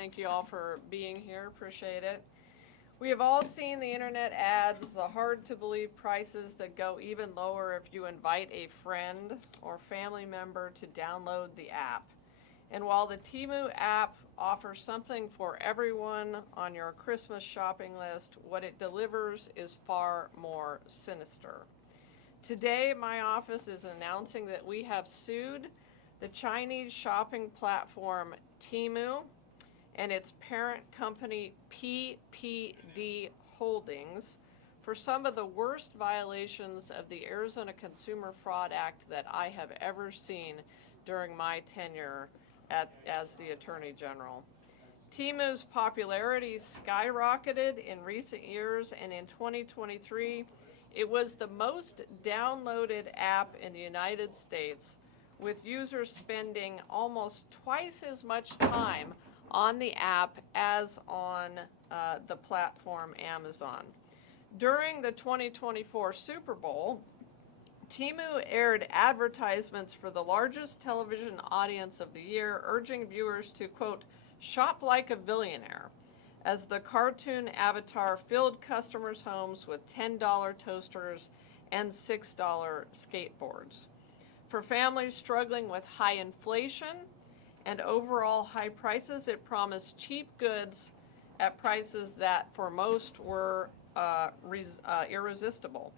Thank you all for being here. Appreciate it. We have all seen the internet ads, the hard-to-believe prices that go even lower if you invite a friend or family member to download the app. And while the Temu app offers something for everyone on your Christmas shopping list, what it delivers is far more sinister. Today, my office is announcing that we have sued the Chinese shopping platform Temu and its parent company PPD Holdings for some of the worst violations of the Arizona Consumer Fraud Act that I have ever seen during my tenure as the Attorney General. Temu's popularity skyrocketed in recent years, and in 2023, it was the most downloaded app in the United States, with users spending almost twice as much time on the app as on the platform Amazon. During the 2024 Super Bowl, Temu aired advertisements for the largest television audience of the year, urging viewers to, quote, shop like a billionaire, as the cartoon avatar filled customers' homes with $10 toasters and $6 skateboards. For families struggling with high inflation and overall high prices, it promised cheap goods at prices that for most were irresistible.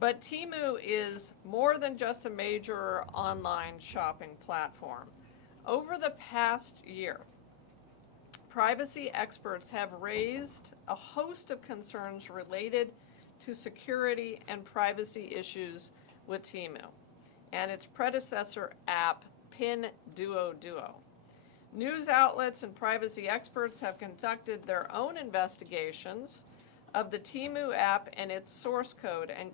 But Temu is more than just a major online shopping platform. Over the past year, privacy experts have raised a host of concerns related to security and privacy issues with Temu and its predecessor app, Pinduoduo. News outlets and privacy experts have conducted their own investigations of the Temu app and its source code and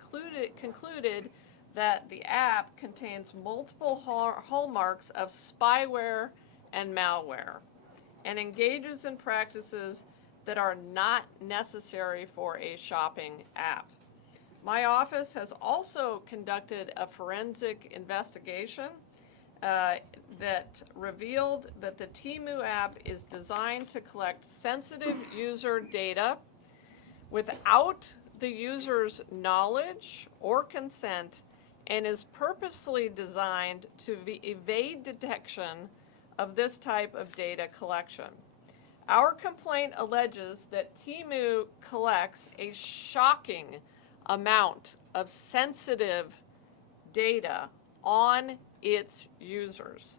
concluded that the app contains multiple hallmarks of spyware and malware and engages in practices that are not necessary for a shopping app. My office has also conducted a forensic investigation that revealed that the Temu app is designed to collect sensitive user data without the user's knowledge or consent and is purposely designed to evade detection of this type of data collection. Our complaint alleges that Temu collects a shocking amount of sensitive data on its users.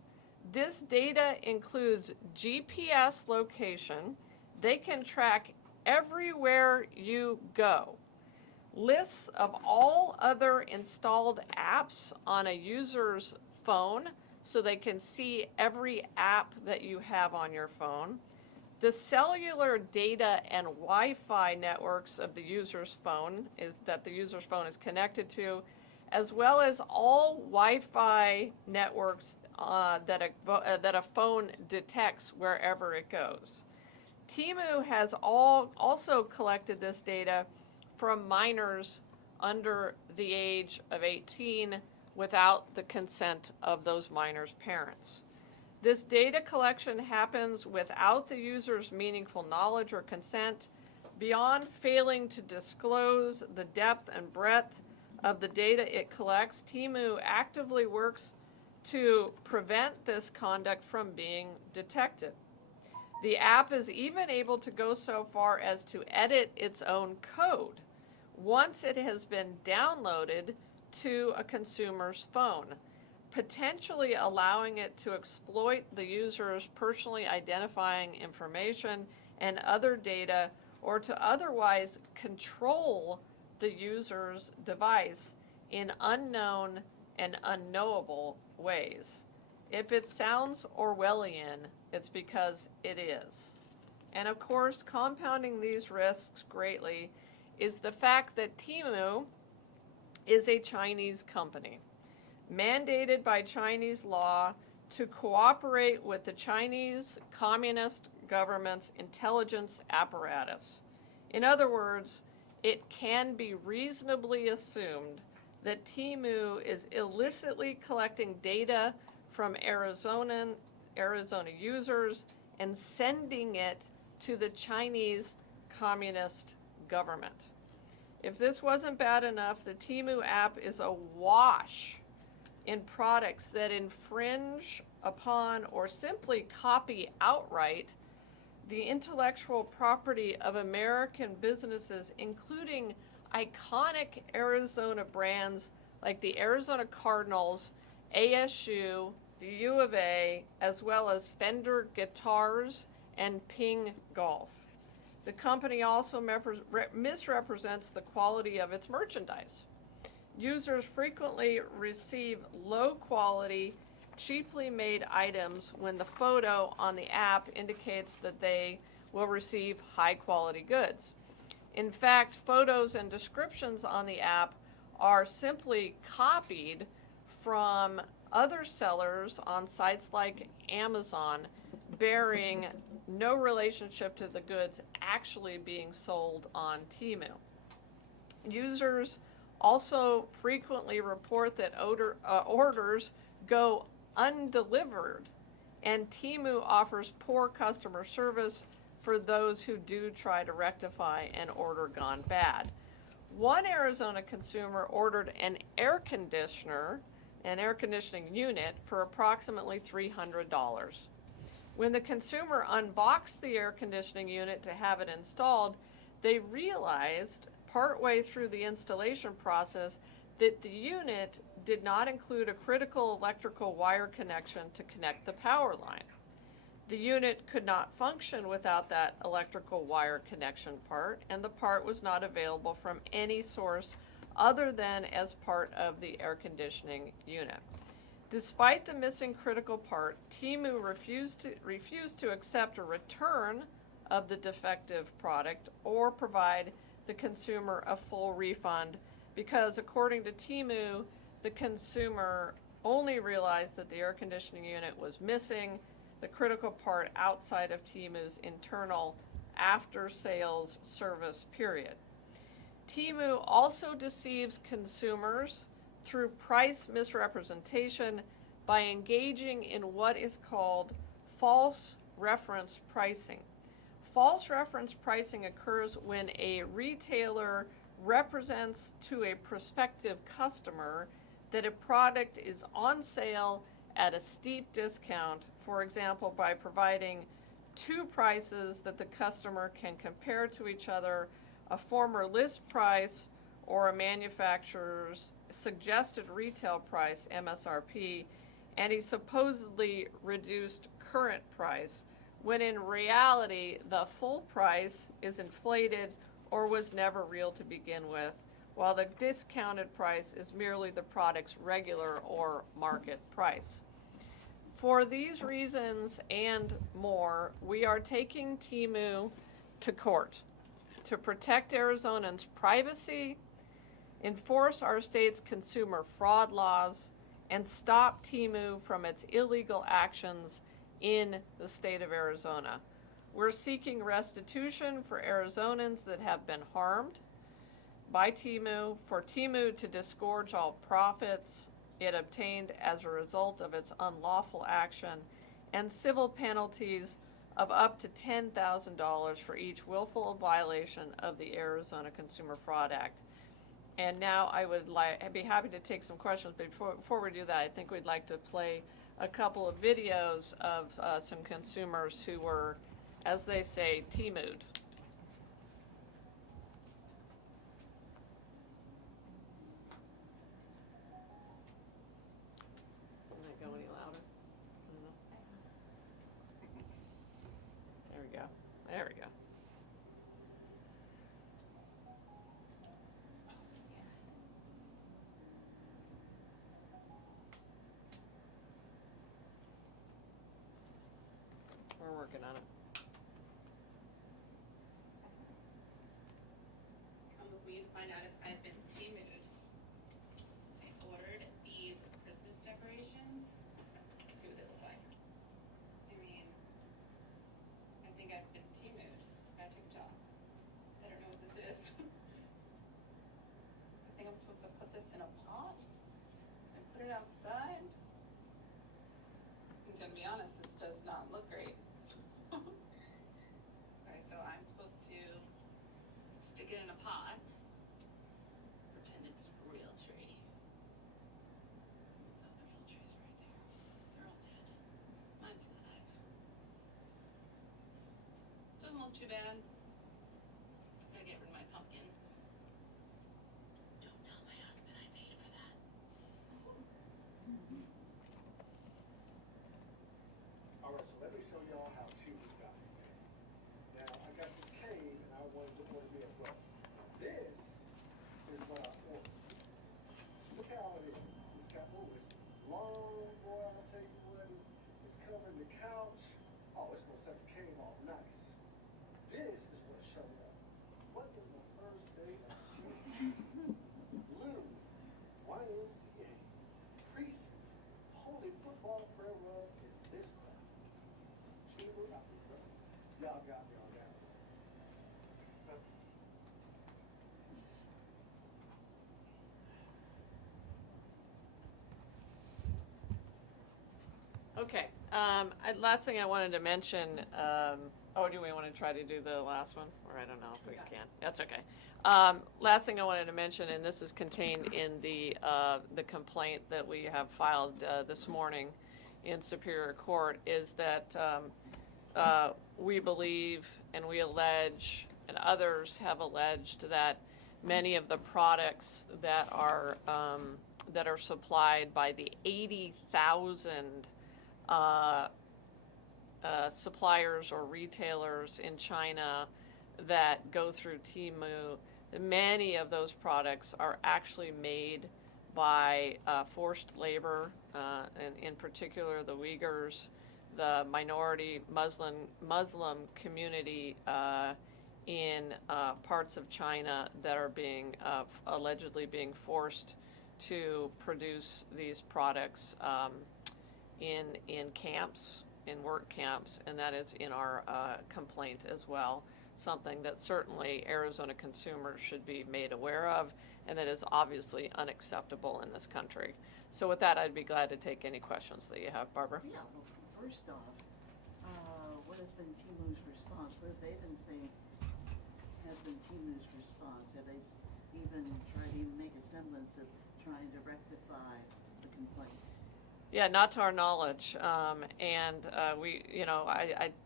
This data includes GPS location. They can track everywhere you go. Lists of all other installed apps on a user's phone so they can see every app that you have on your phone. The cellular data and Wi-Fi networks of the user's phone that the user's phone is connected to, as well as all Wi-Fi networks that a phone detects wherever it goes. Temu has also collected this data from minors under the age of 18 without the consent of those minors' parents. This data collection happens without the user's meaningful knowledge or consent. Beyond failing to disclose the depth and breadth of the data it collects, Temu actively works to prevent this conduct from being detected. The app is even able to go so far as to edit its own code once it has been downloaded to a consumer's phone, potentially allowing it to exploit the user's personally identifying information and other data, or to otherwise control the user's device in unknown and unknowable ways. If it sounds Orwellian, it's because it is. And of course, compounding these risks greatly is the fact that Temu is a Chinese company, mandated by Chinese law to cooperate with the Chinese Communist government's intelligence apparatus. In other words, it can be reasonably assumed that Temu is illicitly collecting data from Arizona users and sending it to the Chinese Communist government. If this wasn't bad enough, the Temu app is awash in products that infringe upon or simply copy outright the intellectual property of American businesses, including iconic Arizona brands like the Arizona Cardinals, ASU, the U of A, as well as Fender Guitars and Ping Golf. The company also misrepresents the quality of its merchandise. Users frequently receive low quality, cheaply made items when the photo on the app indicates that they will receive high quality goods. In fact, photos and descriptions on the app are simply copied from other sellers on sites like Amazon, bearing no relationship to the goods actually being sold on Temu. Users also frequently report that orders go undelivered, and Temu offers poor customer service for those who do try to rectify an order gone bad. One Arizona consumer ordered an air conditioning unit for approximately $300. When the consumer unboxed the air conditioning unit to have it installed, they realized partway through the installation process that the unit did not include a critical electrical wire connection to connect the power line. The unit could not function without that electrical wire connection part, and the part was not available from any source other than as part of the air conditioning unit. Despite the missing critical part, Temu refused to accept a return of the defective product or provide the consumer a full refund because, according to Temu, the consumer only realized that the air conditioning unit was missing the critical part outside of Temu's internal after-sales service period. Temu also deceives consumers through price misrepresentation by engaging in what is called false reference pricing. False reference pricing occurs when a retailer represents to a prospective customer that a product is on sale at a steep discount, for example, by providing two prices that the customer can compare to each other, a former list price or a manufacturer's suggested retail price, MSRP, and a supposedly reduced current price, when in reality the full price is inflated or was never real to begin with, while the discounted price is merely the product's regular or market price. For these reasons and more, we are taking Temu to court to protect Arizonans' privacy, enforce our state's consumer fraud laws, and stop Temu from its illegal actions in the state of Arizona. We're seeking restitution for Arizonans that have been harmed by Temu, for Temu to disgorge all profits it obtained as a result of its unlawful action, and civil penalties of up to $10,000 for each willful violation of the Arizona Consumer Fraud Act. And now I'd be happy to take some questions, but before we do that, I think we'd like to play a couple of videos of some consumers who were, as they say, Temu'd. Can I go any louder? No. There we go. There we go. We're working on it. Come with me to find out if I've been Temu'd. I ordered these Christmas decorations. Let's see what they look like. I mean, I think I've been Temu'd by TikTok. I don't know what this is. I think I'm supposed to put this in a pot and put it outside. I'm gonna be honest, this does not look great. too bad. Gotta get rid of my pumpkin. Don't tell my husband I paid for that. All right, so let me show y'all how Temu got it. Now, I got this cane, and I wanted to order me as well. This is what I ordered. Look how it is. It's got, oh, it's long, boy, I'll tell you what, it's covering the couch. Oh, it's gonna set the cane off nice. This is what showed up. What in the first day of Temu? Literally, YMCA, Priest's Holy Football Prayer Rug is this crap. Temu, I mean, bro, y'all got me on that one. Okay, last thing I wanted to mention, oh, do we want to try to do the last one? Or I don't know if we can. That's okay. Last thing I wanted to mention, and this is contained in the complaint that we have filed this morning in Superior Court, is that we believe and we allege, and others have alleged, that many of the products that are supplied by the 80,000 suppliers or retailers in China that go through Temu, many of those products are actually made by forced labor, and in particular the Uyghurs, the minority Muslim community in parts of China that are being allegedly being forced to produce these products in camps, in work camps, and that is in our complaint as well. Something that certainly Arizona consumers should be made aware of, and that is obviously unacceptable in this country. So with that, I'd be glad to take any questions that you have, Barbara. Yeah, well, first off, what has been Temu's response? What have they been saying has been Temu's response? Have they even tried to make a semblance of trying to rectify the complaints? Yeah, not to our knowledge, I'd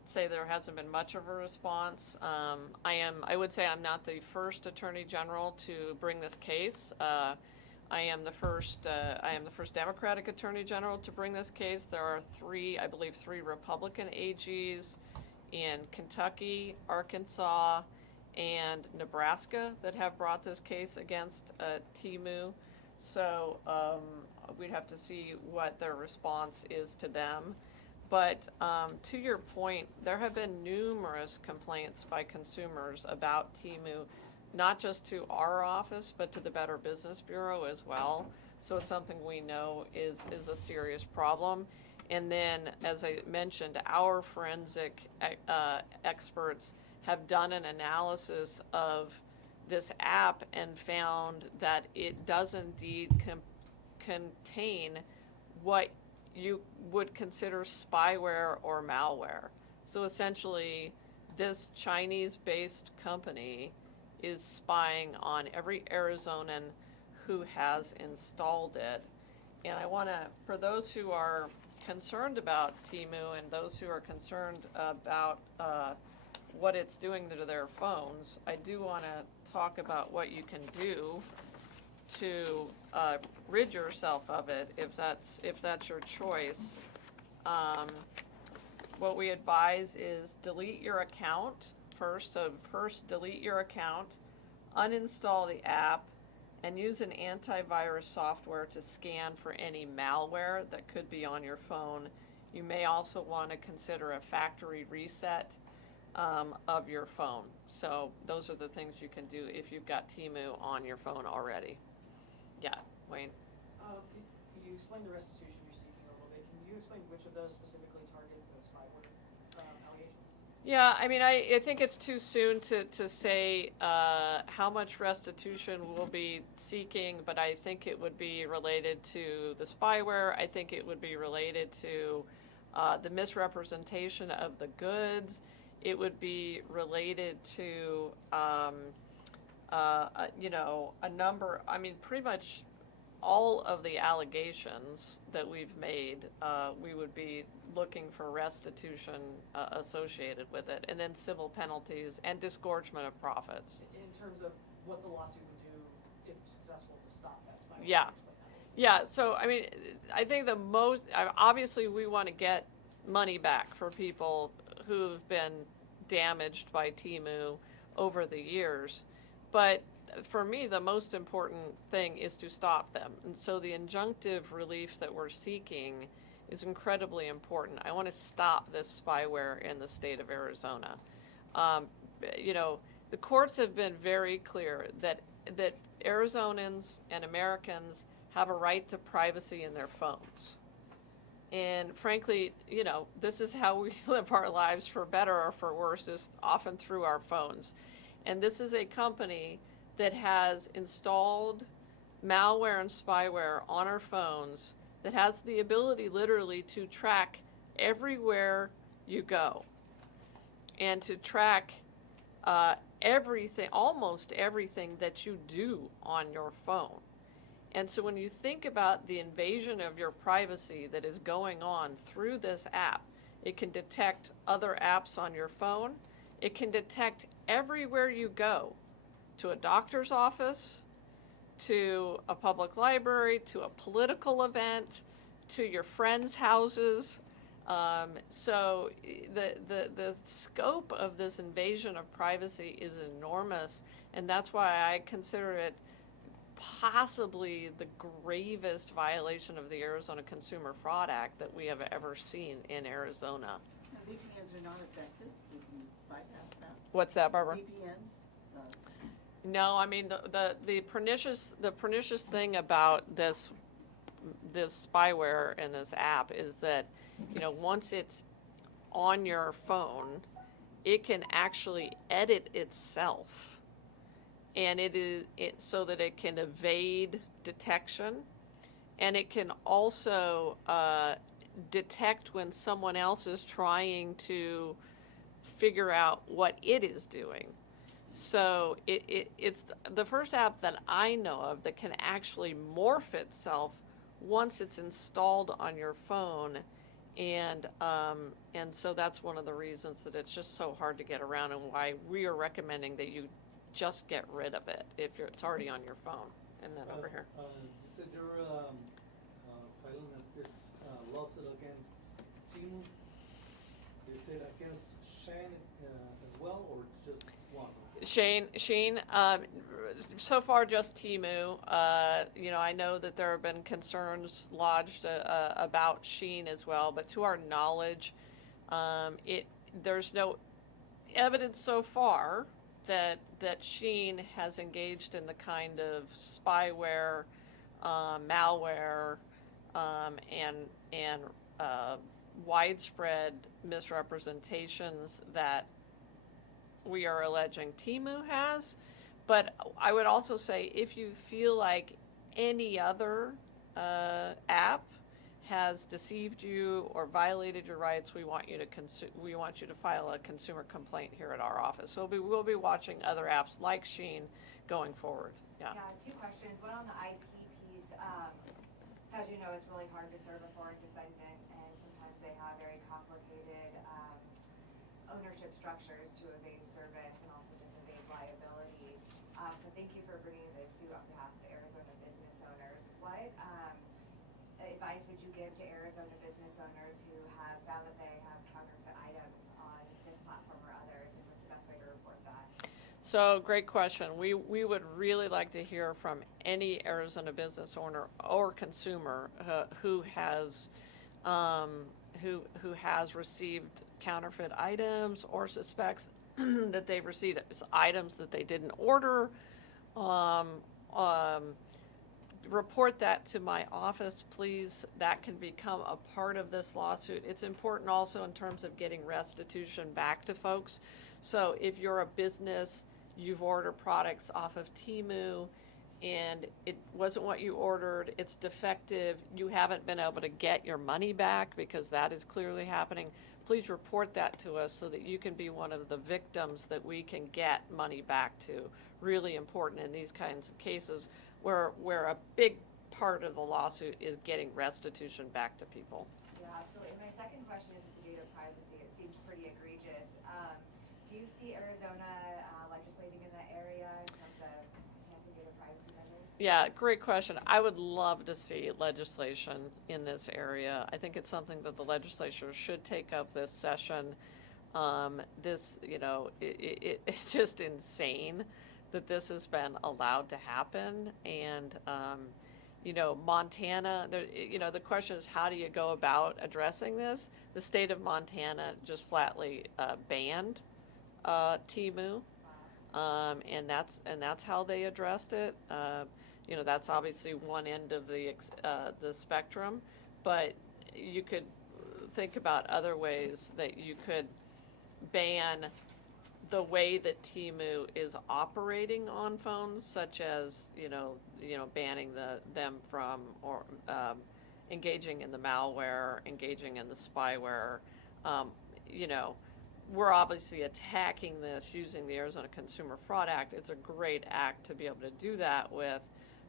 say there hasn't been much of a response. I would say I'm not the first Attorney General to bring this case. I am the first Democratic Attorney General to bring this case. There are three Republican AGs in Kentucky, Arkansas, and Nebraska that have brought this case against Temu. So we'd have to see what their response is to them. But to your point, there have been numerous complaints by consumers about Temu, not just to our office, but to the Better Business Bureau as well. So it's something we know is a serious problem. And then, as I mentioned, our forensic experts have done an analysis of this app and found that it does indeed contain what you would consider spyware or malware. So essentially, this Chinese-based company is spying on every Arizonan who has installed it. And I want to, for those who are concerned about Temu and those who are concerned about what it's doing to their phones, I do want to talk about what you can do to rid yourself of it if that's your choice. What we advise is delete your account first. So first delete your account, uninstall the app, and use an antivirus software to scan for any malware that could be on your phone. You may also want to consider a factory reset of your phone. So those are the things you can do if you've got Temu on your phone already. Yeah, Wayne. Could you explain the restitution you're seeking a little bit? Can you explain which of those specifically target the spyware allegations? Yeah, I mean, I think it's too soon to say how much restitution we'll be seeking, but I think it would be related to the spyware. I think it would be related to the misrepresentation of the goods. It would be related to, a number, I mean, pretty much all of the allegations that we've made, we would be looking for restitution associated with it, and then civil penalties and disgorgement of profits. In terms of what the lawsuit would do if successful to stop that spyware. Yeah. Yeah, so I mean, I think the most, obviously we want to get money back for people who've been damaged by Temu over the years, but for me the most important thing is to stop them. And so the injunctive relief that we're seeking is incredibly important. I want to stop this spyware in the state of Arizona. You know, the courts have been very clear that Arizonans and Americans have a right to privacy in their phones. And frankly, you know, this is how we live our lives, for better or for worse, is often through our phones. And this is a company that has installed malware and spyware on our phones that has the ability literally to track everywhere you go and to track everything, almost everything that you do on your phone. And so when you think about the invasion of your privacy that is going on through this app, it can detect other apps on your phone. It can detect everywhere you go, to a doctor's office, to a public library, to a political event, to your friends' houses. So the scope of this invasion of privacy is enormous, and that's why I consider it possibly the gravest violation of the Arizona Consumer Fraud Act that we have ever seen in Arizona. Now, VPNs are not effective. We can bypass that. What's that, Barbara? VPNs? No, I mean the pernicious thing about this spyware in this app is that, you know, once it's on your phone, it can actually edit itself, and so that it can evade detection, and it can also detect when someone else is trying to figure out what it is doing. So it's the first app that I know of that can actually morph itself once it's installed on your phone, and so that's one of the reasons that it's just so hard to get around, and why we are recommending that you just get rid of it if it's already on your phone. And then over here. You said you're filing this lawsuit against Temu. Is it against Shane as well, or just one? Shane, so far just Temu. You know, I know that there have been concerns lodged about Sheen as well, but to our knowledge, there's no evidence so far that Sheen has engaged in the kind of spyware, malware, and widespread misrepresentations that we are alleging Temu has. But I would also say, if you feel like any other app has deceived you or violated your rights, we want you to file a consumer complaint here at our office. So we'll be watching other apps like Sheen going forward. Yeah. Yeah, two questions. One on the IP piece. As you know, it's really hard to serve a foreign defendant, and sometimes they have very complicated ownership structures to evade service and also just evade liability. So thank you for bringing this suit on behalf of the Arizona business owners. What advice would you give to Arizona business owners who have found that they have counterfeit items on this platform or others, and what's the best way to report that? So great question. We would really like to hear from any Arizona business owner or consumer who has received counterfeit items or suspects that they've received items that they didn't order. Report that to my office, please. That can become a part of this lawsuit. It's important also in terms of getting restitution back to folks. So if you're a business, you've ordered products off of Temu and it wasn't what you ordered, it's defective, you haven't been able to get your money back, because that is clearly happening, please report that to us so that you can be one of the victims that we can get money back to. Really important in these kinds of cases where a big part of the lawsuit is getting restitution back to people. Yeah, absolutely. And my second question is with the data privacy. It seems pretty egregious. Do you see Arizona legislating in that area in terms of enhancing data privacy measures? Yeah, great question. I would love to see legislation in this area. I think it's something that the legislature should take up this session. It's just insane that this has been allowed to happen. And, Montana, the question is, how do you go about addressing this? The state of Montana just flatly banned Temu, and that's how they addressed it. That's obviously one end of the spectrum, but you could think about other ways that you could ban the way that Temu is operating on phones, such as banning them from or engaging in the malware, engaging in the spyware. We're obviously attacking this using the Arizona Consumer Fraud Act. It's a great act to be able to do that with,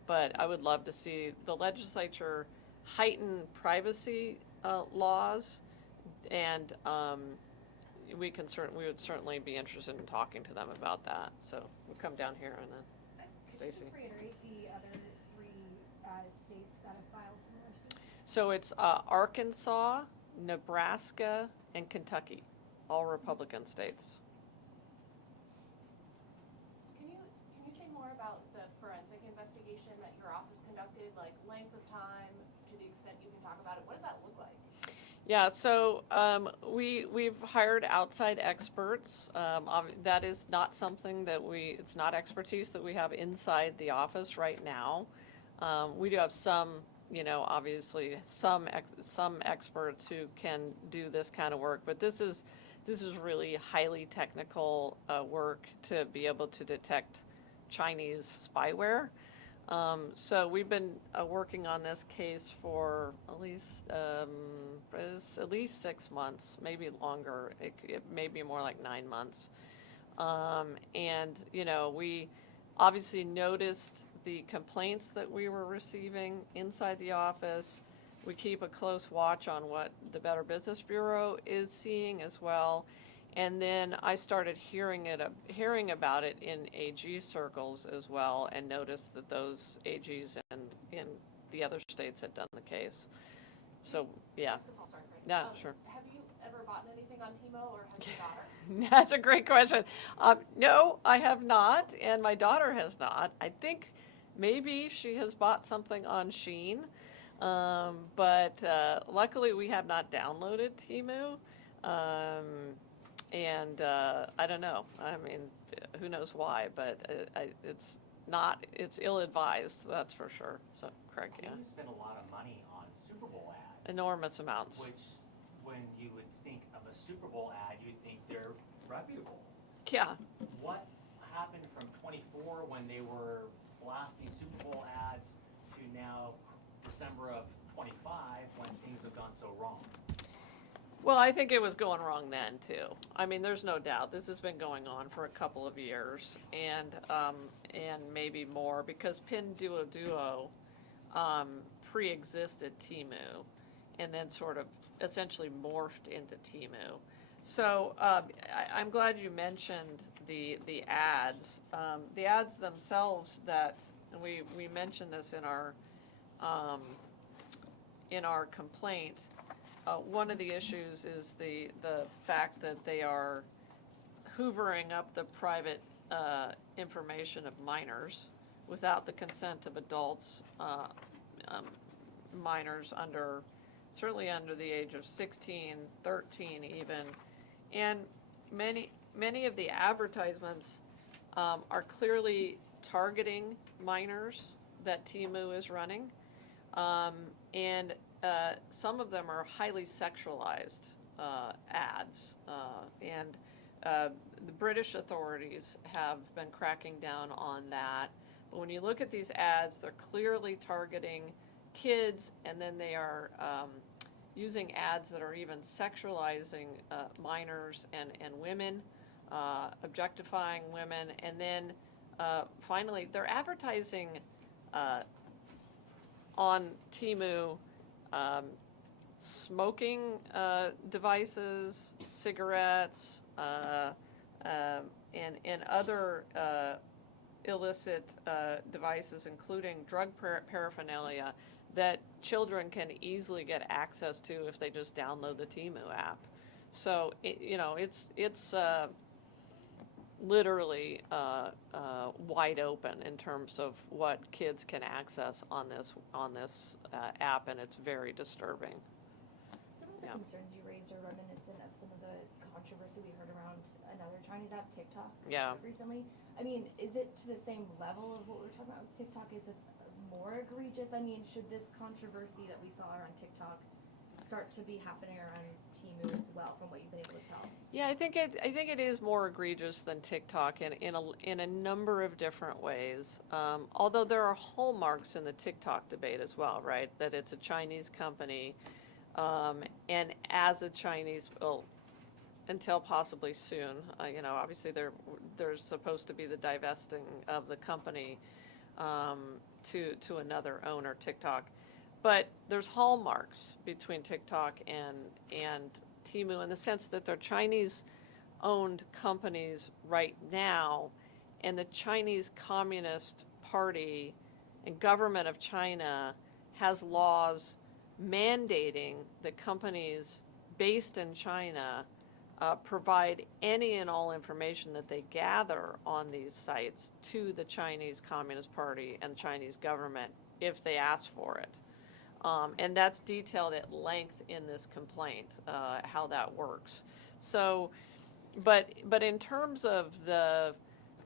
but I would love to see the legislature heighten privacy laws, and we would certainly be interested in talking to them about that. So we'll come down here and then Could you Stacy. just reiterate the other three states that have filed similar suits? So it's Arkansas, Nebraska, and Kentucky, all Republican states. Can you say more about the forensic investigation that your office conducted, like length of time, to the extent you can talk about it? What does that look like? Yeah, so we've hired outside experts. That is not something that it's not expertise that we have inside the office right now. We do have some, obviously some experts who can do this kind of work, but this is really highly technical work to be able to detect Chinese spyware. So we've been working on this case for at least 6 months, maybe longer. It may be more like 9 months. And we obviously noticed the complaints that we were receiving inside the office. We keep a close watch on what the Better Business Bureau is seeing as well. And then I started hearing about it in AG circles as well, and noticed that those AGs in the other states had done the case. So, yeah. Sorry, Chris. Yeah, sure. Have you ever bought anything on Temu, or has your daughter? That's a great question. No, I have not, and my daughter has not. I think maybe she has bought something on Shein, but luckily we have not downloaded Temu. And I don't know. I mean, who knows why? But it's ill-advised. That's for sure. So, Craig, yeah. You spend a lot of money on Super Bowl ads. Enormous amounts. Which, when you would think of a Super Bowl ad, you think they're reputable. Yeah. What happened from 24 when they were blasting Super Bowl ads to now December of 25 when things have gone so wrong? Well, I think it was going wrong then too. I mean, there's no doubt this has been going on for a couple of years, and maybe more, because Pinduoduo pre-existed Temu, and then sort of essentially morphed into Temu. So I'm glad you mentioned the ads. The ads themselves and we mentioned this in our complaint. One of the issues is the fact that they are hoovering up the private information of minors without the consent of adults, minors certainly under the age of 16, 13 even. And many of the advertisements are clearly targeting minors that Temu is running. And some of them are highly sexualized ads, and the British authorities have been cracking down on that. But when you look at these ads, they're clearly targeting kids, and then they are using ads that are even sexualizing minors and women, objectifying women, and then finally they're advertising on Temu smoking devices, cigarettes, and other illicit devices, including drug paraphernalia, that children can easily get access to if they just download the Temu app. So it's literally wide open in terms of what kids can access on this app, and it's very disturbing. Some of the Yeah. concerns you raised are reminiscent of some of the controversy we heard around another Chinese app, TikTok, Yeah. recently. I mean, is it to the same level of what we were talking about with TikTok? Is this more egregious? I mean, should this controversy that we saw around TikTok start to be happening around Temu as well, from what you've been able to tell? Yeah, I think it is more egregious than TikTok in a number of different ways. Although there are hallmarks in the TikTok debate as well, right? That it's a Chinese company, and as a Chinese, well, until possibly soon, obviously there's supposed to be the divesting of the company to another owner, TikTok. But there's hallmarks between TikTok and Temu in the sense that they're Chinese-owned companies right now, and the Chinese Communist Party and government of China has laws mandating that companies based in China provide any and all information that they gather on these sites to the Chinese Communist Party and Chinese government if they ask for it. And that's detailed at length in this complaint, how that works. So, but in terms of the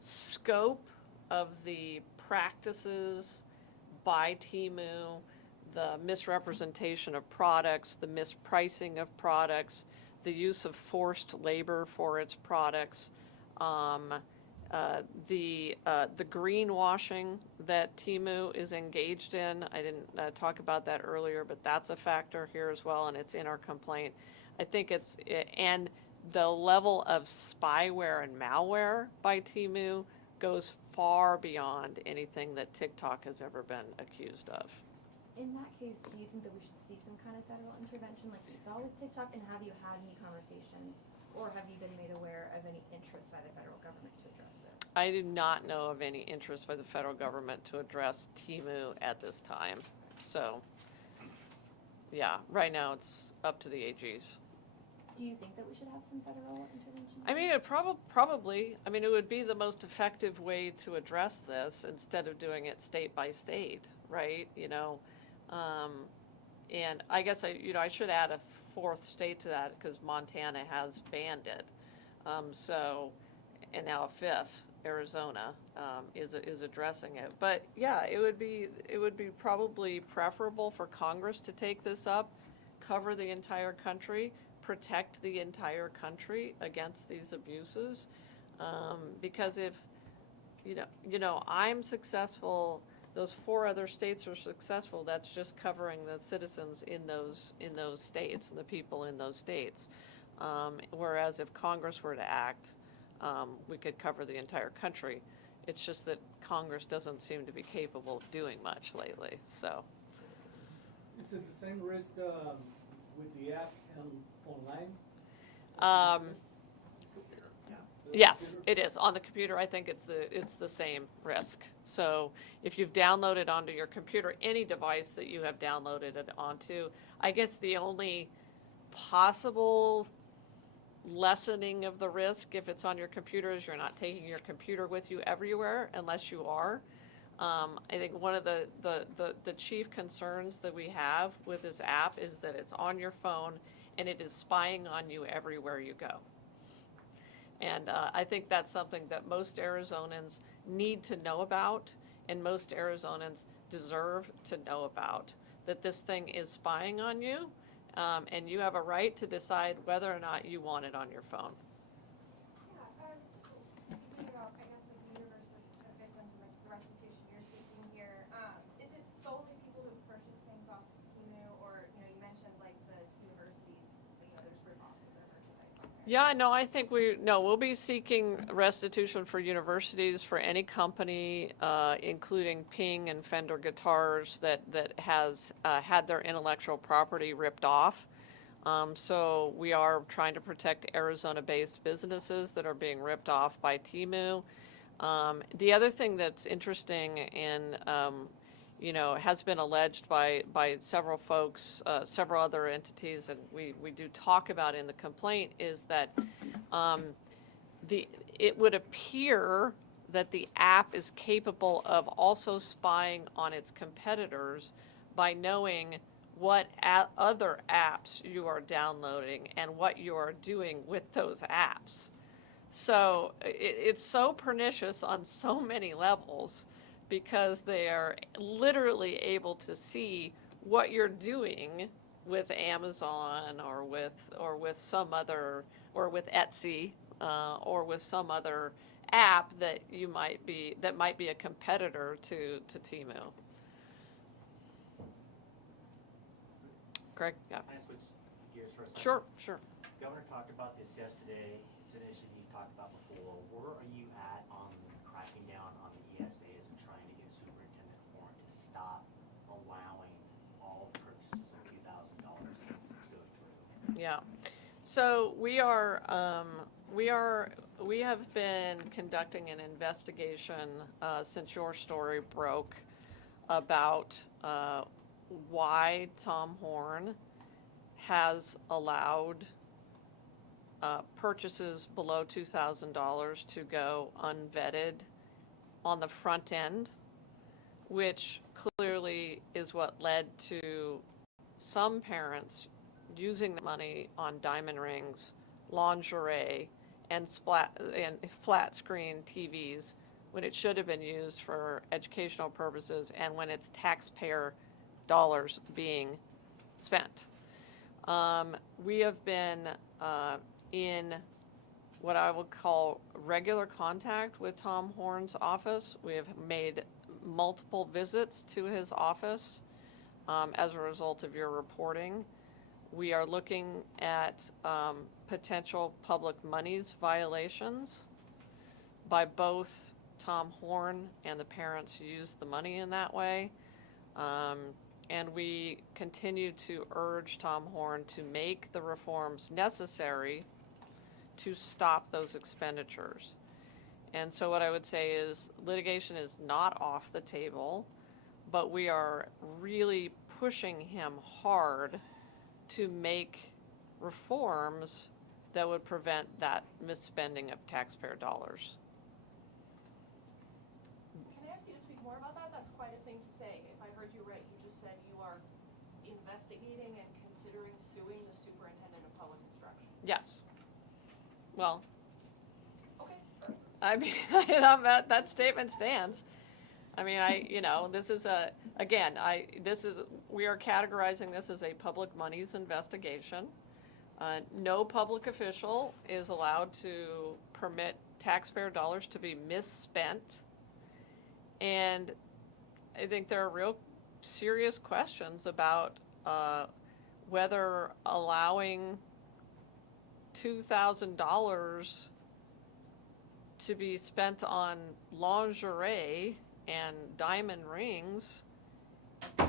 scope of the practices by Temu, the misrepresentation of products, the mispricing of products, the use of forced labor for its products, the greenwashing that Temu is engaged in. I didn't talk about that earlier, but that's a factor here as well, and it's in our complaint. I think and the level of spyware and malware by Temu goes far beyond anything that TikTok has ever been accused of. In that case, do you think that we should see some kind of federal intervention like we saw with TikTok? And have you had any conversations, or have you been made aware of any interest by the federal government to address this? I do not know of any interest by the federal government to address Temu at this time. So, yeah, right now it's up to the AGs. Do you think that we should have some federal intervention? I mean, it probably. I mean, it would be the most effective way to address this instead of doing it state by state, right? And I guess I should add a fourth state to that because Montana has banned it. And now a fifth, Arizona, is addressing it. But yeah, it would be probably preferable for Congress to take this up, cover the entire country, protect the entire country against these abuses, because if I'm successful, those 4 other states are successful, that's just covering the citizens in those states and the people in those states. Whereas if Congress were to act, we could cover the entire country. It's just that Congress doesn't seem to be capable of doing much lately. So. Is it the same risk with the app and online? Yes, it is. On the computer, I think it's the same risk. So if you've downloaded onto your computer any device that you have downloaded it onto, I guess the only possible lessening of the risk if it's on your computer is you're not taking your computer with you everywhere unless you are. I think one of the chief concerns that we have with this app is that it's on your phone and it is spying on you everywhere you go. And I think that's something that most Arizonans need to know about, and most Arizonans deserve to know about, that this thing is spying on you, and you have a right to decide whether or not you want it on your phone. Yeah, just speaking about, I guess, like the universe of victims and like the restitution you're seeking here, is it solely people who purchase things off of Temu, or you mentioned like the universities, there's rip-offs of their merchandise on there? Yeah, no, I think we'll be seeking restitution for universities, for any company, including Ping and Fender Guitars that has had their intellectual property ripped off. So we are trying to protect Arizona-based businesses that are being ripped off by Temu. The other thing that's interesting and has been alleged by several folks, several other entities, and we do talk about in the complaint, is that it would appear that the app is capable of also spying on its competitors by knowing what other apps you are downloading and what you are doing with those apps. So it's so pernicious on so many levels, because they are literally able to see what you're doing with Amazon or with some other, or with Etsy, or with some other app that might be a competitor to Temu. Greg, yeah. Can I switch gears for a second? Sure. Governor talked about this yesterday. It's an issue you talked about before. Where are you at on cracking down on the ESAs and trying to get Superintendent Horn to stop allowing all purchases of $2,000 to go through? Yeah. So we have been conducting an investigation since your story broke about why Tom Horn has allowed purchases below $2,000 to go unvetted on the front end, which clearly is what led to some parents using the money on diamond rings, lingerie, and flat screen TVs when it should have been used for educational purposes and when it's taxpayer dollars being spent. We have been in what I would call regular contact with Tom Horn's office. We have made multiple visits to his office as a result of your reporting. We are looking at potential public monies violations by both Tom Horn and the parents who used the money in that way. And we continue to urge Tom Horn to make the reforms necessary to stop those expenditures. And so what I would say is litigation is not off the table, but we are really pushing him hard to make reforms that would prevent that misspending of taxpayer dollars. Can I ask you to speak more about that? That's quite a thing to say. If I heard you right, you just said you are investigating and considering suing the superintendent of public instruction. Yes. Well, Okay. I mean, that statement stands. I mean, this is we are categorizing this as a public monies investigation. No public official is allowed to permit taxpayer dollars to be misspent. And I think there are real serious questions about whether allowing $2,000 to be spent on lingerie and diamond rings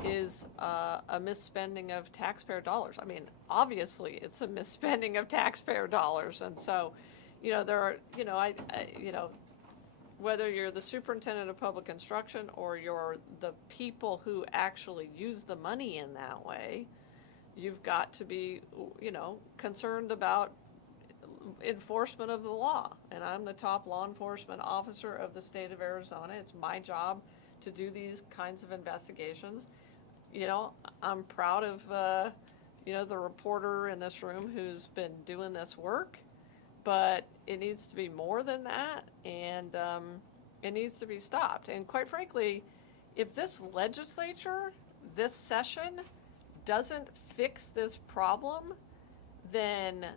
is a misspending of taxpayer dollars. I mean, obviously, it's a misspending of taxpayer dollars, and so, there are, whether you're the superintendent of public instruction or you're the people who actually use the money in that way, you've got to be, concerned about enforcement of the law. And I'm the top law enforcement officer of the state of Arizona. It's my job to do these kinds of investigations. I'm proud of, the reporter in this room who's been doing this work, but it needs to be more than that, and it needs to be stopped. And quite frankly, if this legislature, this session, doesn't fix this problem, then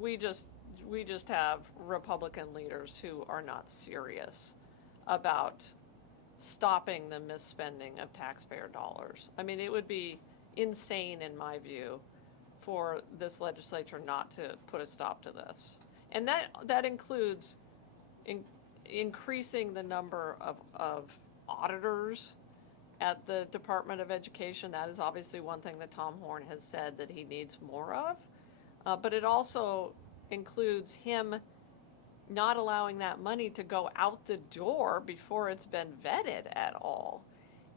we just have Republican leaders who are not serious about stopping the misspending of taxpayer dollars. I mean, it would be insane, in my view, for this legislature not to put a stop to this. And that includes increasing the number of auditors at the Department of Education. That is obviously one thing that Tom Horn has said that he needs more of. But it also includes him not allowing that money to go out the door before it's been vetted at all.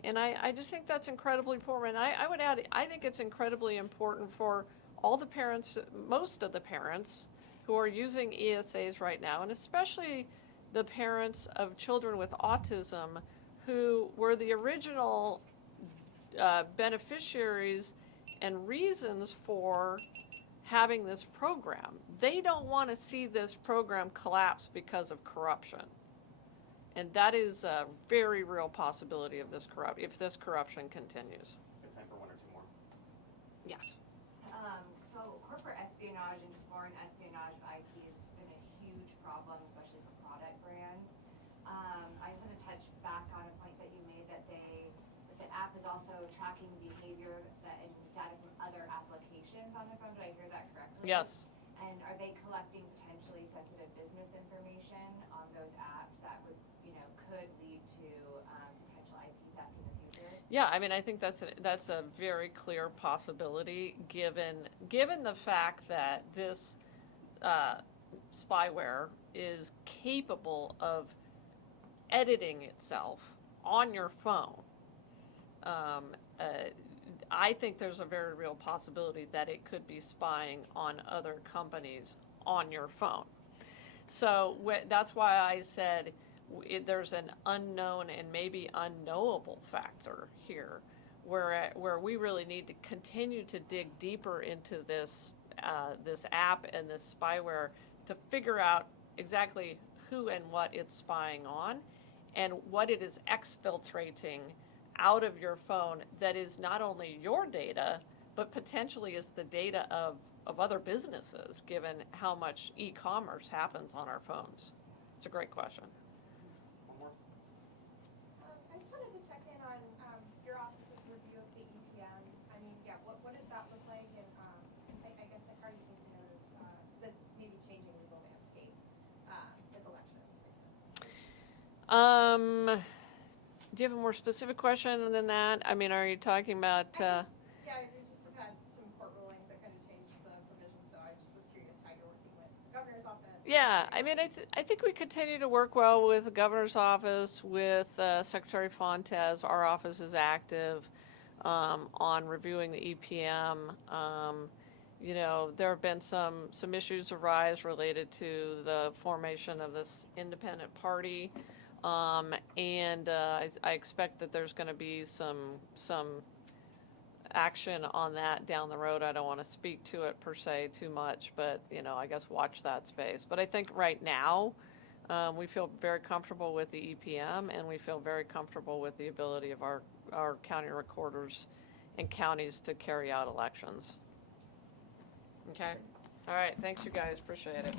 And I just think that's incredibly important. And I would add, I think it's incredibly important for all the parents, most of the parents who are using ESAs right now, and especially the parents of children with autism who were the original beneficiaries and reasons for having this program. They don't want to see this program collapse because of corruption. And that is a very real possibility of this if this corruption continues. We have time for one or two more. Yes. So corporate espionage and foreign espionage of IP has been a huge problem, especially for product brands. I just want to touch back on a point that you made that the app is also tracking behavior and data from other applications on the phone. Did I hear that correctly? Yes. And are they collecting potentially sensitive business information on those apps that would, could lead to potential IP theft in the future? Yeah, I mean, I think that's a very clear possibility given the fact that this spyware is capable of editing itself on your phone. I think there's a very real possibility that it could be spying on other companies on your phone. So that's why I said there's an unknown and maybe unknowable factor here, where we really need to continue to dig deeper into this app and this spyware to figure out exactly who and what it's spying on, and what it is exfiltrating out of your phone that is not only your data, but potentially is the data of other businesses, given how much e-commerce happens on our phones. It's a great question. One more. I just wanted to check in on your office's review of the EPM. I mean, yeah, what does that look like? And I guess, how are you taking note of the maybe changing legal landscape with elections like this? Do you have a more specific question than that? I mean, are you talking about? Yeah, we just have had some court rulings that kind of changed the provisions, so I just was curious how you're working with the governor's office. Yeah, I mean, I think we continue to work well with the governor's office, with Secretary Fontes. Our office is active on reviewing the EPM. There have been some issues arise related to the formation of this independent party. And I expect that there's going to be some action on that down the road. I don't want to speak to it per se too much, but I guess watch that space. But I think right now we feel very comfortable with the EPM, and we feel very comfortable with the ability of our county recorders and counties to carry out elections. Okay. All right. Thanks, you guys. Appreciate it.